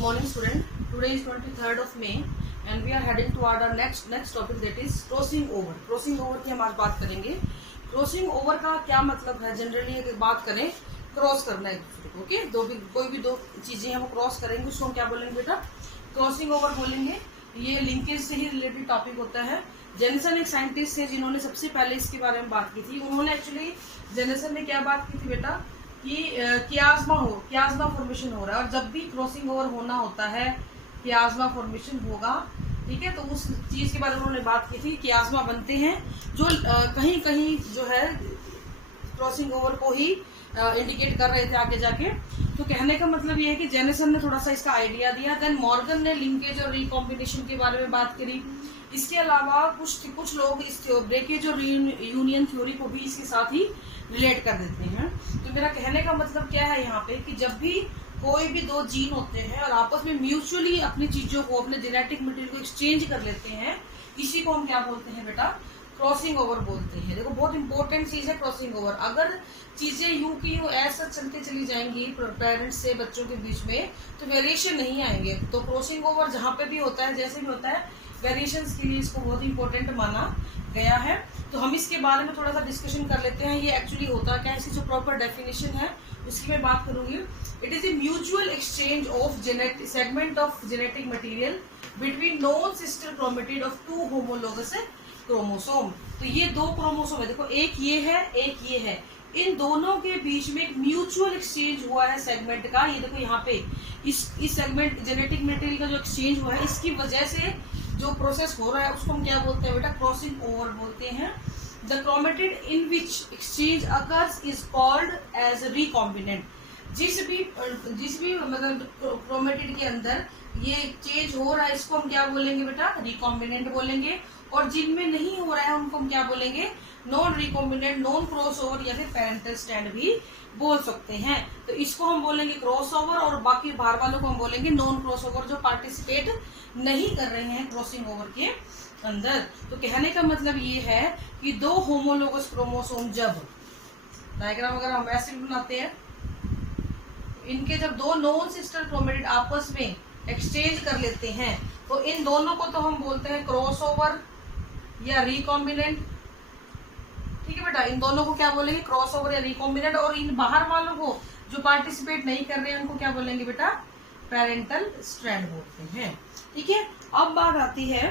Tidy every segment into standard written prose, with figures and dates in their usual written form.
morning student. Today is 23rd of May and we are heading toward our next topic, that is crossing over. Crossing over की हम आज बात करेंगे. Crossing over का क्या मतलब है? जनरली अगर बात करें, क्रॉस करना एक दूसरे को. ओके, कोई भी दो चीजें हैं वो क्रॉस करेंगे, उसको हम क्या बोलेंगे बेटा? क्रॉसिंग ओवर बोलेंगे. ये लिंकेज से ही रिलेटेड टॉपिक होता है. जेनसन एक साइंटिस्ट है जिन्होंने सबसे पहले इसके बारे में बात की थी. उन्होंने एक्चुअली जेनसन ने क्या बात की थी बेटा कि कियाज्मा फॉर्मेशन हो रहा है और जब भी क्रॉसिंग ओवर होना होता है कियाज्मा फॉर्मेशन होगा. ठीक है, तो उस चीज के बारे में उन्होंने बात की थी. कियाज्मा बनते हैं जो कहीं कहीं जो है क्रॉसिंग ओवर को ही इंडिकेट कर रहे थे आगे जाके. तो कहने का मतलब ये है कि जेनसन ने थोड़ा सा इसका आइडिया दिया. देन मॉर्गन ने लिंकेज और रिकॉम्बिनेशन के बारे में बात करी. इसके अलावा कुछ लोग इस ब्रेकेज और यूनियन थ्योरी को भी इसके साथ ही रिलेट कर देते हैं. तो मेरा कहने का मतलब क्या है यहाँ पे कि जब भी कोई भी दो जीन होते हैं और आपस में म्यूचुअली अपनी चीजों को, अपने जेनेटिक मटेरियल को एक्सचेंज कर लेते हैं, इसी को हम क्या बोलते हैं बेटा? क्रॉसिंग ओवर बोलते हैं. देखो, बहुत इंपॉर्टेंट चीज है क्रॉसिंग ओवर. अगर चीजें यूं की यूं ऐसा चलते चली जाएंगी पेरेंट्स से बच्चों के बीच में, तो वेरिएशन नहीं आएंगे. तो क्रॉसिंग ओवर जहां पे भी होता है, जैसे भी होता है, वेरिएशंस के लिए इसको बहुत इंपॉर्टेंट माना गया है. तो हम इसके बारे में थोड़ा सा डिस्कशन कर लेते हैं. ये एक्चुअली होता क्या है, इसकी जो प्रॉपर डेफिनेशन है उसकी मैं बात करूंगी. It is a mutual exchange of segment of genetic material between non sister chromatid of two homologous chromosome. तो ये दो क्रोमोसोम है. देखो, एक ये है, एक ये है. इन दोनों के बीच में एक म्यूचुअल एक्सचेंज हुआ है सेगमेंट का. ये देखो यहाँ पे इस सेगमेंट जेनेटिक मटेरियल का जो एक्सचेंज हुआ है, इसकी वजह से जो प्रोसेस हो रहा है उसको हम क्या बोलते हैं बेटा? क्रॉसिंग ओवर बोलते हैं. The chromatid in which exchange occurs is called as recombinant. जिस भी मतलब क्रोमेटिड के अंदर ये चेंज हो रहा है, इसको हम क्या बोलेंगे बेटा? रिकॉम्बिनेंट बोलेंगे. और जिनमें नहीं हो रहा है उनको हम क्या बोलेंगे? Non recombinant, non cross over या फिर पेरेंटल स्टैंड भी बोल सकते हैं. तो इसको हम बोलेंगे क्रॉस ओवर और बाकी बाहर वालों को हम बोलेंगे नॉन क्रॉस ओवर, जो पार्टिसिपेट नहीं कर रहे हैं क्रॉसिंग ओवर के अंदर. तो कहने का मतलब ये है कि दो होमोलोगस क्रोमोसोम, जब डायग्राम अगर हम ऐसे बनाते हैं, इनके जब दो नॉन सिस्टर क्रोमेटिड आपस में एक्सचेंज कर लेते हैं, तो इन दोनों को तो हम बोलते हैं क्रॉस ओवर या रिकॉम्बिनेंट. ठीक है बेटा, इन दोनों को क्या बोलेंगे? क्रॉस ओवर या रिकॉम्बिनेंट. और इन बाहर वालों को जो पार्टिसिपेट नहीं कर रहे हैं उनको क्या बोलेंगे बेटा? पेरेंटल स्ट्रैंड बोलते हैं. ठीक है, अब बात आती है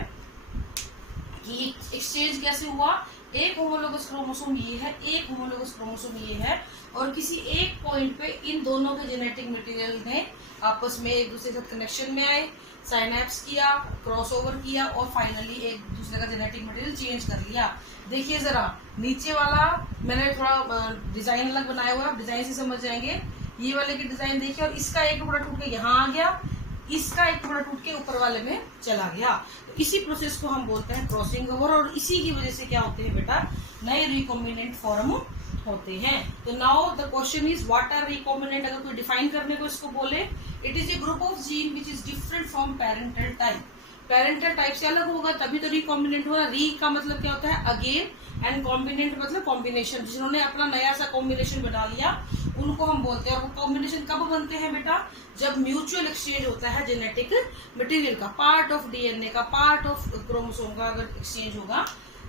कि एक्सचेंज कैसे हुआ. एक होमोलोगस क्रोमोसोम ये है, एक होमोलोगस क्रोमोसोम ये है, और किसी एक पॉइंट पे इन दोनों के जेनेटिक मटेरियल ने आपस में एक दूसरे के साथ कनेक्शन में आए, साइनेप्स किया, क्रॉसओवर किया और फाइनली एक दूसरे का जेनेटिक मटेरियल चेंज कर लिया. देखिए जरा, नीचे वाला मैंने थोड़ा डिजाइन अलग बनाया हुआ है, डिजाइन से समझ जाएंगे. ये वाले की डिजाइन देखिए, और इसका एक टुकड़ा टूट के यहाँ आ गया, इसका एक टुकड़ा टूट के ऊपर वाले में चला गया. तो इसी प्रोसेस को हम बोलते हैं क्रॉसिंग ओवर. और इसी की वजह से क्या होते हैं बेटा? नए रिकॉम्बिनेंट फॉर्म होते हैं. तो now the question is what are recombinant. अगर कोई डिफाइन करने को इसको बोले, it is a group of gene which is different from parental type. Parental type से अलग होगा तभी तो रिकॉम्बिनेंट होगा. री का मतलब क्या होता है? अगेन. एंड कॉम्बिनेंट मतलब कॉम्बिनेशन. जिन्होंने अपना नया सा कॉम्बिनेशन बना लिया उनको हम बोलते हैं. और वो कॉम्बिनेशन कब बनते हैं बेटा? जब म्यूचुअल एक्सचेंज होता है जेनेटिक मटेरियल का, पार्ट ऑफ डीएनए का, पार्ट ऑफ क्रोमोसोम का अगर एक्सचेंज होगा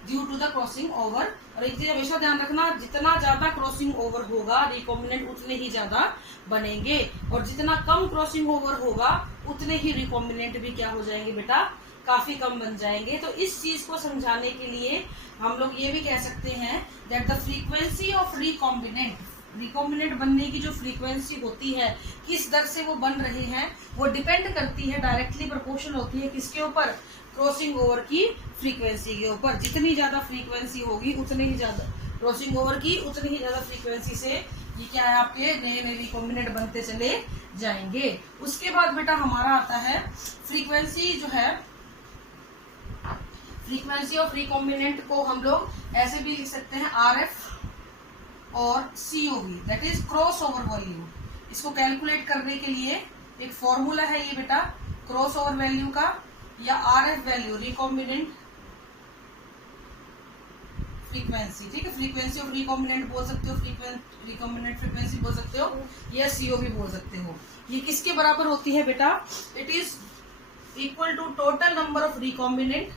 due to the crossing over. और एक चीज हमेशा ध्यान रखना, जितना ज्यादा क्रॉसिंग ओवर होगा रिकॉम्बिनेंट उतने ही ज्यादा बनेंगे, और जितना कम क्रॉसिंग ओवर होगा उतने ही रिकॉम्बिनेंट भी क्या हो जाएंगे बेटा? काफी कम बन जाएंगे. तो इस चीज को समझाने के लिए हम लोग ये भी कह सकते हैं that the frequency of recombinant बनने की जो फ्रीक्वेंसी होती है, किस दर से वो बन रहे हैं, वो डिपेंड करती है, डायरेक्टली प्रोपोर्शनल होती है किसके ऊपर? क्रॉसिंग ओवर की फ्रीक्वेंसी के ऊपर. जितनी ज्यादा फ्रीक्वेंसी होगी उतने ही ज्यादा क्रॉसिंग ओवर की, उतनी ही ज्यादा फ्रीक्वेंसी से ये क्या है, आपके नए नए रिकॉम्बिनेंट बनते चले जाएंगे. उसके बाद बेटा हमारा आता है फ्रीक्वेंसी जो है, फ्रीक्वेंसी ऑफ रिकॉम्बिनेंट को हम लोग ऐसे भी लिख सकते हैं RF और COV, that is cross over value. इसको कैलकुलेट करने के लिए एक फॉर्मूला है ये बेटा, क्रॉस ओवर वैल्यू का या RF वैल्यू, रिकॉम्बिनेंट फ्रीक्वेंसी, ठीक है, फ्रीक्वेंसी ऑफ रिकॉम्बिनेंट बोल सकते हो, रिकॉम्बिनेंट फ्रीक्वेंसी बोल सकते हो, या सीओ भी बोल सकते हो। ये किसके बराबर होती है बेटा? It is equal to total number of recombinant,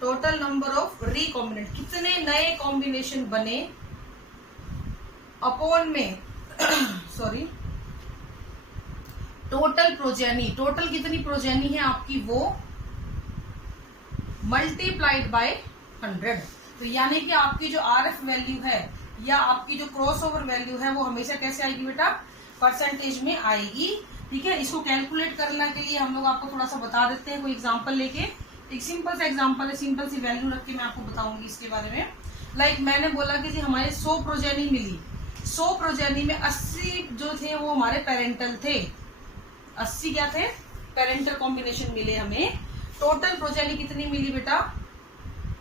total number of recombinant, कितने नए कॉम्बिनेशन बने अपॉन में सॉरी टोटल प्रोजेनी, टोटल कितनी प्रोजेनी है आपकी वो मल्टीप्लाइड बाय 100। तो यानी कि आपकी जो आरएफ वैल्यू है या आपकी जो क्रॉस ओवर वैल्यू है वो हमेशा कैसे आएगी बेटा? परसेंटेज में आएगी, ठीक है। इसको कैलकुलेट करने के लिए हम लोग आपको थोड़ा सा बता देते हैं, कोई एग्जांपल लेके। एक सिंपल सा एग्जांपल है, सिंपल सी वैल्यू रख के मैं आपको बताऊंगी इसके बारे में। लाइक मैंने बोला कि जी हमारे 100 प्रोजेनी मिली, 100 प्रोजेनी में 80 जो थे वो हमारे पेरेंटल थे, 80 क्या थे? पेरेंटल कॉम्बिनेशन मिले हमें। टोटल प्रोजेनी कितनी मिली बेटा?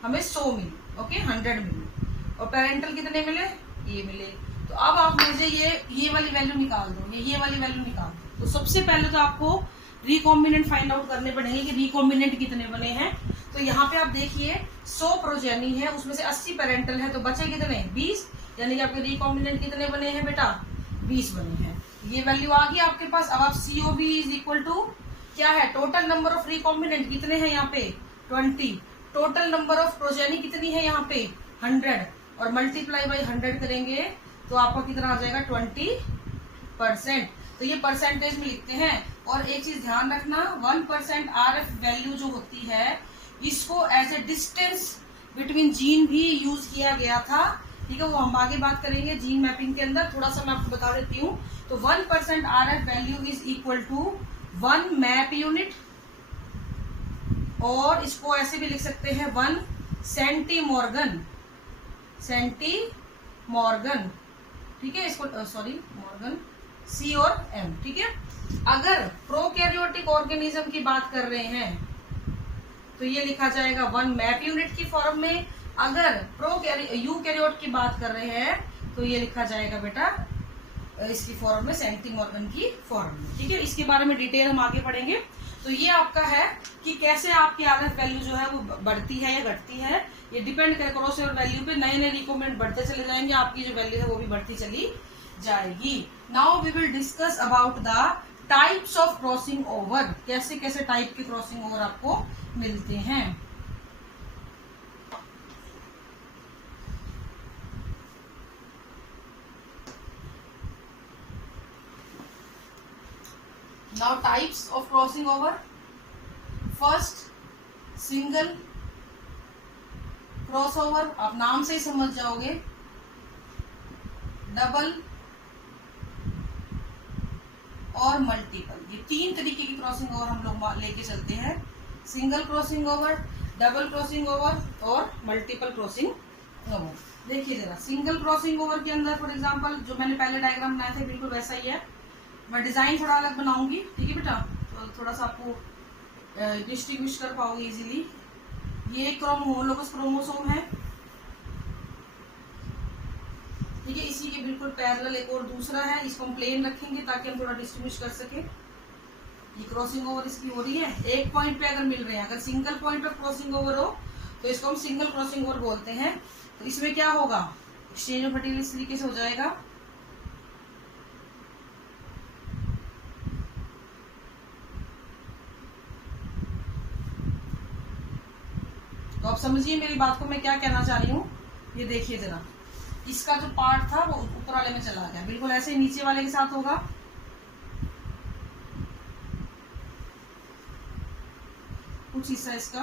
हमें 100 मिली, ओके, 100 मिली। और पेरेंटल कितने मिले? ये मिले। तो अब आप मुझे ये वाली वैल्यू निकाल दो, ये वाली वैल्यू निकाल दो। तो सबसे पहले तो आपको रिकॉम्बिनेंट फाइंड आउट करने पड़ेंगे कि रिकॉम्बिनेंट कितने बने हैं। तो यहाँ पे आप देखिए 100 प्रोजेनी है, उसमें से 80 पेरेंटल है, तो बचे कितने? 20, यानी कि आपके रिकॉम्बिनेंट कितने बने हैं बेटा? 20 बने हैं। ये वैल्यू आ गई आपके पास। अब आप COV इज इक्वल टू क्या है? टोटल नंबर ऑफ रिकॉम्बिनेंट कितने हैं यहाँ पे? 20। टोटल नंबर ऑफ प्रोजेनी कितनी है यहाँ पे? 100, और मल्टीप्लाई बाई 100 करेंगे तो आपका कितना आ जाएगा? 20%। तो ये परसेंटेज में लिखते हैं। और एक चीज ध्यान रखना, 1% RF वैल्यू जो होती है इसको as a distance between gene भी यूज किया गया था, ठीक है। वो हम आगे बात करेंगे जीन मैपिंग के अंदर। थोड़ा सा मैं आपको बता देती हूँ। तो 1% RF value is equal to 1 map unit, और इसको ऐसे भी लिख सकते हैं 1 सेंटीमॉर्गन, ठीक है। इसको सॉरी मॉर्गन, C और M, ठीक है। अगर प्रोकैरियोटिक ऑर्गेनिज्म की बात कर रहे हैं तो ये लिखा जाएगा 1 मैप यूनिट की फॉर्म में। अगर यूकैरियोट की बात कर रहे हैं तो ये लिखा जाएगा बेटा इसकी फॉर्म में, सेंटीमॉर्गन की फॉर्म में, ठीक है। इसके बारे में डिटेल हम आगे पढ़ेंगे। तो ये आपका है कि कैसे आपकी आरएफ वैल्यू जो है वो बढ़ती है या घटती है। ये डिपेंड करे क्रॉस ओवर वैल्यू पे। नए नए रिकॉम्बिनेंट बढ़ते चले जाएंगे, आपकी जो वैल्यू है वो भी बढ़ती चली जाएगी। Now we will discuss about the types of crossing over, कैसे कैसे टाइप के क्रॉसिंग ओवर आपको मिलते हैं। Now types of crossing over. First, single crossover, आप नाम से ही समझ जाओगे। डबल और मल्टीपल, ये 3 तरीके की क्रॉसिंग ओवर हम लोग लेके चलते हैं। Single crossing over, double crossing over और मल्टीपल क्रॉसिंग ओवर। देखिए जरा, सिंगल क्रॉसिंग ओवर के अंदर फॉर एग्जांपल जो मैंने पहले डायग्राम बनाया था बिल्कुल वैसा ही है। मैं डिजाइन थोड़ा अलग बनाऊंगी, ठीक है बेटा, तो थोड़ा सा आपको डिस्टिंग्विश कर पाओगे इजीली। ये एक होमोलोगस क्रोमोसोम है, ठीक है। इसी के बिल्कुल पैरेलल एक और दूसरा है, इसको हम प्लेन रखेंगे ताकि हम थोड़ा डिस्टिंग्विश कर सके। ये क्रॉसिंग ओवर इसकी हो रही है, एक पॉइंट पे अगर मिल रहे हैं, अगर single point of crossing over हो तो इसको हम सिंगल क्रॉसिंग ओवर बोलते हैं। तो इसमें क्या होगा? एक्सचेंज ऑफ मटेरियल इस तरीके से हो जाएगा। तो आप समझिए मेरी बात को, मैं क्या कहना चाह रही हूँ। ये देखिए जरा, इसका जो पार्ट था वो ऊपर वाले में चला गया, बिल्कुल ऐसे ही नीचे वाले के साथ होगा। कुछ हिस्सा इसका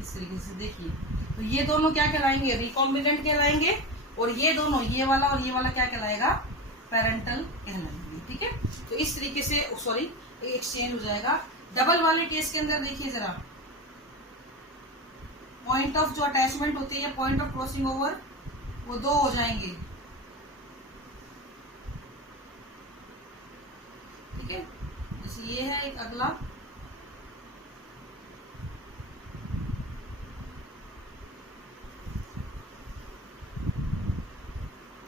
इस तरीके से, देखिए। तो ये दोनों क्या कहलाएंगे? रिकॉम्बिनेंट कहलाएंगे। और ये दोनों, ये वाला और ये वाला क्या कहलाएगा? पेरेंटल कहलाएंगे, ठीक है। तो इस तरीके से सॉरी एक्सचेंज हो जाएगा। डबल वाले केस के अंदर देखिए जरा, पॉइंट ऑफ जो अटैचमेंट होती है, पॉइंट ऑफ क्रॉसिंग ओवर, वो 2 हो जाएंगे, ठीक है। जैसे ये है एक अगला,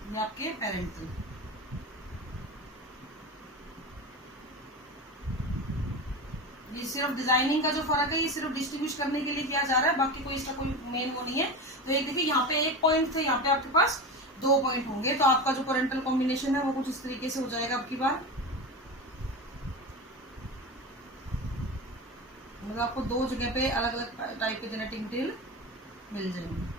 ये आपके पेरेंटल, सिर्फ डिजाइनिंग का जो फर्क है ये सिर्फ डिस्टिंग्विश करने के लिए किया जा रहा है, बाकी कोई इसका कोई मेन वो नहीं है। तो एक देखिए यहाँ पे एक पॉइंट थे, यहाँ पे आपके पास 2 पॉइंट होंगे, तो आपका जो पेरेंटल कॉम्बिनेशन है वो कुछ इस तरीके से हो जाएगा आपकी बार, मतलब आपको 2 जगह पे अलग अलग टाइप के जेनेटिक मटेरियल मिल जाएंगे।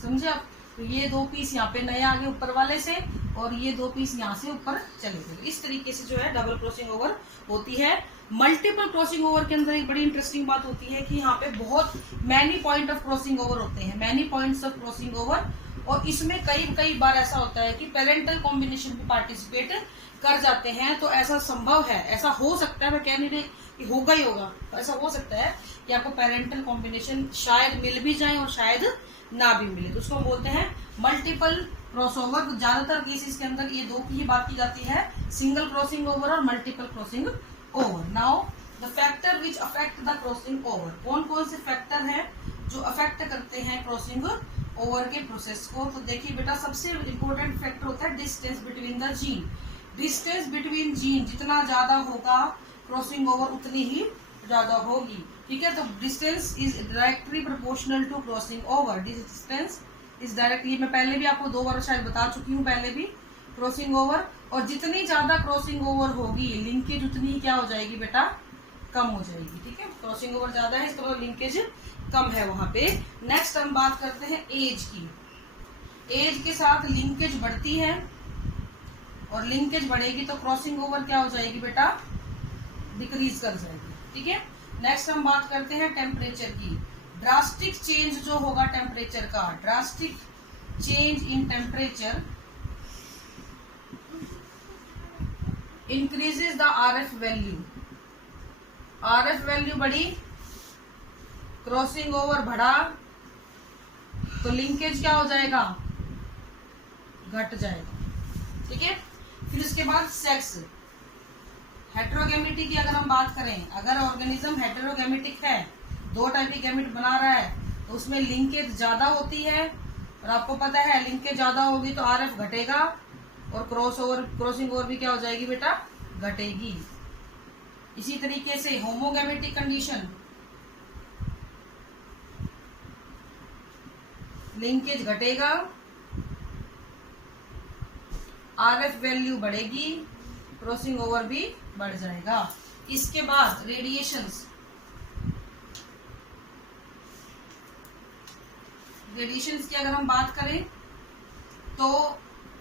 समझे आप? तो ये 2 पीस यहाँ पे नए आगे ऊपर वाले से, और ये 2 पीस यहाँ से ऊपर चले गए। इस तरीके से जो है डबल क्रॉसिंग ओवर होती है। मल्टीपल क्रॉसिंग ओवर के अंदर एक बड़ी इंटरेस्टिंग बात होती है कि यहाँ पे बहुत many point of crossing over होते हैं, many points of crossing over, और इसमें कई बार ऐसा होता है कि पेरेंटल कॉम्बिनेशन भी पार्टिसिपेट कर जाते हैं। तो ऐसा संभव है, ऐसा हो सकता है, मैं कह नहीं रही कि होगा ही होगा, तो ऐसा हो सकता है कि आपको पेरेंटल कॉम्बिनेशन शायद मिल भी जाए और शायद ना भी मिले, तो उसको बोलते हैं मल्टीपल क्रॉसओवर। तो ज्यादातर केसेस के अंदर ये 2 की ही बात की जाती है, सिंगल क्रॉसिंग ओवर और multiple crossing over. Now the factor which affect the crossing over, कौन कौन से फैक्टर हैं जो अफेक्ट करते हैं क्रॉसिंग ओवर के प्रोसेस को? तो देखिए बेटा, सबसे इंपॉर्टेंट फैक्टर होता है distance between the gene. Distance between gene जितना ज्यादा होगा क्रॉसिंग ओवर उतनी ही ज्यादा होगी, ठीक है। तो distance is directly proportional to crossing over. Distance is direct, ये मैं पहले भी आपको 2 बार शायद बता चुकी हूँ पहले भी, क्रॉसिंग ओवर। और जितनी ज्यादा क्रॉसिंग ओवर होगी लिंकेज उतनी ही क्या हो जाएगी बेटा, कम हो जाएगी, ठीक है। क्रॉसिंग ओवर ज्यादा है, इसका मतलब लिंकेज कम है वहां पे। नेक्स्ट हम बात करते हैं एज की। एज के साथ लिंकेज बढ़ती है, और लिंकेज बढ़ेगी तो क्रॉसिंग ओवर क्या हो जाएगी बेटा, डिक्रीज कर जाएगी, ठीक है। नेक्स्ट हम बात करते हैं टेम्परेचर की। ड्रास्टिक चेंज जो होगा टेम्परेचर का, drastic change in temperature increases the RF value. RF value बढ़ी, क्रॉसिंग ओवर बढ़ा, तो लिंकेज क्या हो जाएगा, घट जाएगा, ठीक है। फिर उसके बाद सेक्स, हेटेरोगेमिटी की अगर हम बात करें, अगर ऑर्गेनिज्म हेटेरोगेमेटिक है, 2 टाइप की गैमेट बना रहा है, तो उसमें लिंकेज ज्यादा होती है, और आपको पता है लिंकेज ज्यादा होगी तो आरएफ घटेगा, और क्रॉसिंग ओवर भी क्या हो जाएगी बेटा, घटेगी। इसी तरीके से होमोगेमेटिक कंडीशन, लिंकेज घटेगा, आरएफ वैल्यू बढ़ेगी, क्रॉसिंग ओवर भी बढ़ जाएगा। इसके बाद रेडिएशंस, रेडिएशंस की अगर हम बात करें तो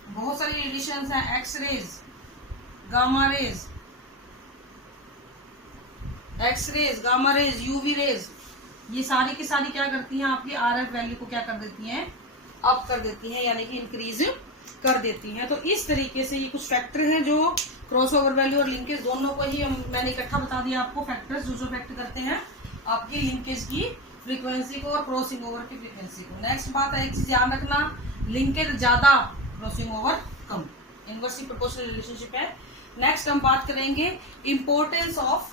बहुत सारी रेडिएशंस हैं, x rays, gamma rays, x rays, gamma rays, UV rays, ये सारी की सारी क्या करती हैं, आपकी आरएफ वैल्यू को क्या कर देती हैं, अप कर देती हैं, यानी कि इंक्रीज कर देती हैं। तो इस तरीके से ये कुछ फैक्टर हैं जो क्रॉसओवर वैल्यू और लिंकेज दोनों को ही मैंने इकट्ठा बता दिया आपको, फैक्टर्स जो फैक्ट करते हैं आपकी लिंकेज की फ्रीक्वेंसी को और क्रॉसिंग ओवर की फ्रीक्वेंसी को। नेक्स्ट बात है, एक चीज ध्यान रखना, लिंकेज ज्यादा, क्रॉसिंग ओवर कम, इनवर्सली प्रोपोर्शनल रिलेशनशिप है। नेक्स्ट हम बात करेंगे इंपॉर्टेंस ऑफ,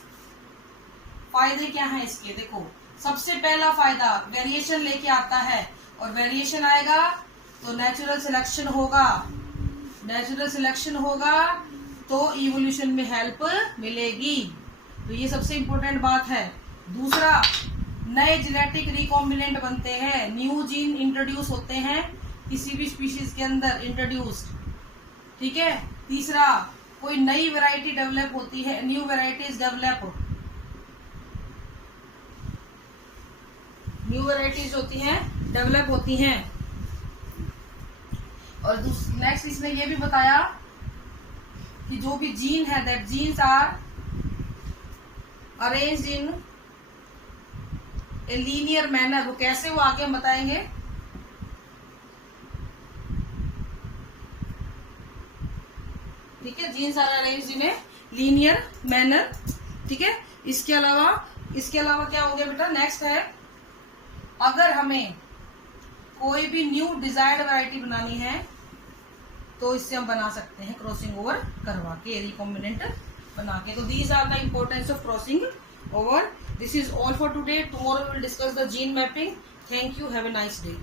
फायदे क्या है इसके। देखो, सबसे पहला फायदा वेरिएशन लेके आता है, और वेरिएशन आएगा तो नेचुरल सिलेक्शन होगा, नेचुरल सिलेक्शन होगा तो इवोल्यूशन में हेल्प मिलेगी, तो ये सबसे इंपॉर्टेंट बात है। दूसरा, नए जेनेटिक रिकॉम्बिनेंट बनते हैं, न्यू जीन इंट्रोड्यूस होते हैं किसी भी स्पीशीज के अंदर, इंट्रोड्यूस्ड, ठीक है। तीसरा, कोई नई वैरायटी डेवलप होती है, new varieties develop, new varieties होती हैं, डेवलप होती हैं। और नेक्स्ट इसमें ये भी बताया कि जो भी जीन है, that genes are arranged in a linear manner. वो कैसे, वो आगे हम बताएंगे। ठीक है, genes are arranged in a linear manner, ठीक है। इसके अलावा क्या हो गया बेटा, नेक्स्ट है, अगर हमें कोई भी न्यू डिजायर्ड वैरायटी बनानी है तो इससे हम बना सकते हैं क्रॉसिंग ओवर करवा के, रिकॉम्बिनेंट बना के। तो these are the importance of crossing over. This is all for today. Tomorrow we will discuss the gene mapping. Thank you. Have a nice day.